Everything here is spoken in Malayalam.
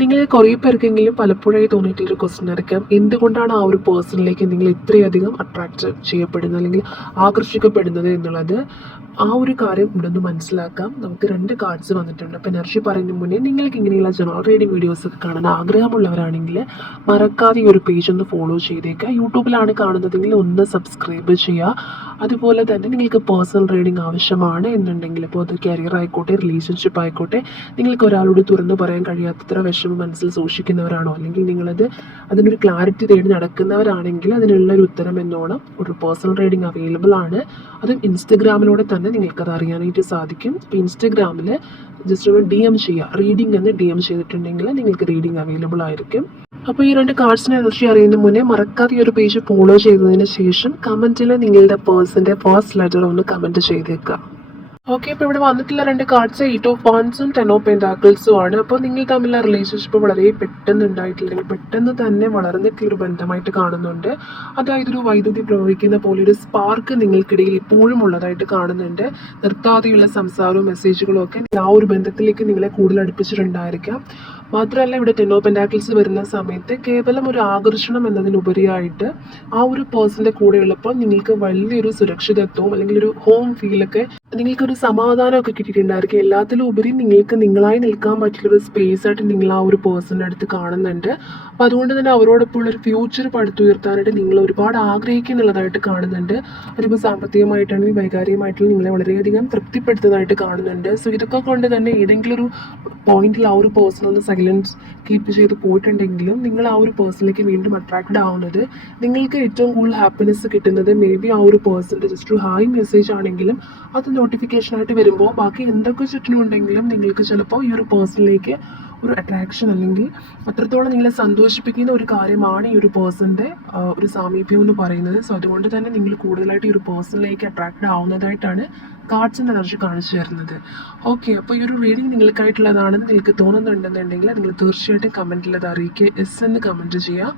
നിങ്ങൾ കുറേ പേർക്കെങ്കിലും പലപ്പോഴായി തോന്നിയിട്ടുള്ളൊരു ക്വസ്റ്റ്യൻ ആയിരിക്കാം, എന്തുകൊണ്ടാണ് ആ ഒരു പേഴ്സണിലേക്ക് നിങ്ങൾ ഇത്രയധികം അട്രാക്റ്റ് ചെയ്യപ്പെടുന്നത് അല്ലെങ്കിൽ ആകർഷിക്കപ്പെടുന്നത് എന്നുള്ളത്. ആ ഒരു കാര്യം ഇവിടെ ഒന്ന് മനസ്സിലാക്കാം. നമുക്ക് 2 കാർഡ്സ് വന്നിട്ടുണ്ട്. അപ്പോൾ എനർജി പറയുന്നതിന് മുന്നേ നിങ്ങൾക്ക് ഇങ്ങനെയുള്ള ജനറൽ റീഡിംഗ് വീഡിയോസ് ഒക്കെ കാണാൻ ആഗ്രഹമുള്ളവരാണെങ്കിൽ മറക്കാതെ ഈ ഒരു പേജ് ഒന്ന് ഫോളോ ചെയ്തേക്കുക. യൂട്യൂബിലാണ് കാണുന്നതെങ്കിൽ ഒന്ന് സബ്സ്ക്രൈബ് ചെയ്യുക. അതുപോലെ തന്നെ നിങ്ങൾക്ക് പേഴ്സണൽ റീഡിംഗ് ആവശ്യമാണ് എന്നുണ്ടെങ്കിൽ, ഇപ്പോൾ അത് കരിയർ ആയിക്കോട്ടെ, റിലേഷൻഷിപ്പ് ആയിക്കോട്ടെ, നിങ്ങൾക്ക് ഒരാളോട് തുറന്നു പറയാൻ കഴിയാത്തത്ര വിഷമം മനസ്സിൽ സൂക്ഷിക്കുന്നവരാണോ, അല്ലെങ്കിൽ അതിനൊരു ക്ലാരിറ്റി തേടി നടക്കുന്നവരാണെങ്കിൽ അതിനുള്ളൊരു ഉത്തരം എന്നോണം ഒരു പേഴ്സണൽ റീഡിംഗ് അവൈലബിൾ ആണ്. അതും ഇൻസ്റ്റഗ്രാമിലൂടെ തന്നെ നിങ്ങൾക്കത് അറിയാനായിട്ട് സാധിക്കും. ഇപ്പോൾ ഇൻസ്റ്റഗ്രാമിൽ ജസ്റ്റ് ഒന്ന് DM ചെയ്യുക, റീഡിംഗ് എന്ന് DM ചെയ്തിട്ടുണ്ടെങ്കിൽ നിങ്ങൾക്ക് റീഡിംഗ് അവൈലബിൾ ആയിരിക്കും. അപ്പോൾ ഈ 2 കാർഡ്സിനെ കുറിച്ച് അറിയുന്നതിന് മുന്നേ മറക്കാതെ ഈ ഒരു പേജ് ഫോളോ ചെയ്തതിന് ശേഷം കമൻറ്റിൽ നിങ്ങളുടെ പേഴ്സൻ്റെ ഫസ്റ്റ് ലെറ്റർ ഒന്ന് കമൻറ്റ് ചെയ്തേക്കുക. ഓക്കെ, ഇപ്പോൾ ഇവിടെ വന്നിട്ടുള്ള 2 കാർഡ്സ് 8 ഓഫ് വാൻസും 10 ഓഫ് പെന്റാക്കിൾസും ആണ്. അപ്പോൾ നിങ്ങൾ തമ്മിലുള്ള റിലേഷൻഷിപ്പ് വളരെ പെട്ടെന്ന് ഉണ്ടായിട്ടില്ലെങ്കിൽ പെട്ടെന്ന് തന്നെ വളർന്നിട്ടുള്ളൊരു ബന്ധമായിട്ട് കാണുന്നുണ്ട്. അതായത് ഒരു വൈദ്യുതി പ്രവഹിക്കുന്ന പോലെ ഒരു സ്പാർക്ക് നിങ്ങൾക്കിടയിൽ ഇപ്പോഴും ഉള്ളതായിട്ട് കാണുന്നുണ്ട്. നിർത്താതെയുള്ള സംസാരവും മെസ്സേജുകളും ഒക്കെ ആ ഒരു ബന്ധത്തിലേക്ക് നിങ്ങളെ കൂടുതൽ അടുപ്പിച്ചിട്ടുണ്ടായിരിക്കാം. മാത്രമല്ല, ഇവിടെ 10 ഓഫ് പെന്റാക്കിൾസ് വരുന്ന സമയത്ത് കേവലം ഒരു ആകർഷണം എന്നതിനുപരിയായിട്ട് ആ ഒരു പേഴ്സൻ്റെ കൂടെ ഉള്ളപ്പോൾ നിങ്ങൾക്ക് വലിയൊരു സുരക്ഷിതത്വവും അല്ലെങ്കിൽ ഒരു ഹോം ഫീലൊക്കെ, നിങ്ങൾക്കൊരു സമാധാനമൊക്കെ കിട്ടിയിട്ടുണ്ടായിരിക്കും. എല്ലാത്തിലും ഉപരി നിങ്ങൾക്ക് നിങ്ങളായി നിൽക്കാൻ പറ്റിയൊരു സ്പേസ് ആയിട്ട് നിങ്ങൾ ആ ഒരു പേഴ്സണിൻ്റെ അടുത്ത് കാണുന്നുണ്ട്. അപ്പോൾ അതുകൊണ്ട് തന്നെ അവരോടൊപ്പം ഉള്ളൊരു ഫ്യൂച്ചർ പടുത്തുയർത്താനായിട്ട് നിങ്ങൾ ഒരുപാട് ആഗ്രഹിക്കുന്നുള്ളതായിട്ട് കാണുന്നുണ്ട്. അതിപ്പോൾ സാമ്പത്തികമായിട്ടാണെങ്കിൽ വൈകാരികമായിട്ടുള്ള നിങ്ങളെ വളരെയധികം തൃപ്തിപ്പെടുത്തുന്നതായിട്ട് കാണുന്നുണ്ട്. സോ ഇതൊക്കെ കൊണ്ട് തന്നെ ഏതെങ്കിലും ഒരു പോയിന്റിൽ ആ ഒരു പേഴ്സൺ ഒന്ന് സൈലൻസ് കീപ്പ് ചെയ്ത് പോയിട്ടുണ്ടെങ്കിലും നിങ്ങൾ ആ ഒരു പേഴ്സണിലേക്ക് വീണ്ടും അട്രാക്റ്റഡ് ആവുന്നത്, നിങ്ങൾക്ക് ഏറ്റവും കൂടുതൽ ഹാപ്പിനെസ് കിട്ടുന്നത് മേ ബി ആ ഒരു പേഴ്സൻ്റെ ജസ്റ്റ് ഒരു ഹായ് മെസ്സേജ് ആണെങ്കിലും അത് നോട്ടിഫിക്കേഷനായിട്ട് വരുമ്പോൾ ബാക്കി എന്തൊക്കെ ചുറ്റിനുണ്ടെങ്കിലും നിങ്ങൾക്ക് ചിലപ്പോൾ ഈ ഒരു പേഴ്സണിലേക്ക് ഒരു അട്രാക്ഷൻ അല്ലെങ്കിൽ അത്രത്തോളം നിങ്ങളെ സന്തോഷിപ്പിക്കുന്ന ഒരു കാര്യമാണ് ഈ ഒരു പേഴ്സൻ്റെ ഒരു സാമീപ്യം എന്ന് പറയുന്നത്. സോ അതുകൊണ്ട് തന്നെ നിങ്ങൾ കൂടുതലായിട്ട് ഈ ഒരു പേഴ്സണിലേക്ക് അട്രാക്റ്റഡ് ആവുന്നതായിട്ടാണ് കാർഡ്സിൻ്റെ എനർജി കാണിച്ചു തരുന്നത്. ഓക്കെ, അപ്പോൾ ഈ ഒരു റീഡിംഗ് നിങ്ങൾക്കായിട്ടുള്ളതാണെന്ന് നിങ്ങൾക്ക് തോന്നുന്നുണ്ടെന്നുണ്ടെങ്കിൽ നിങ്ങൾ തീർച്ചയായിട്ടും കമൻറ്റിൽ അത് അറിയിക്കുക. എന്ന് കമൻറ്റ് ചെയ്യുക.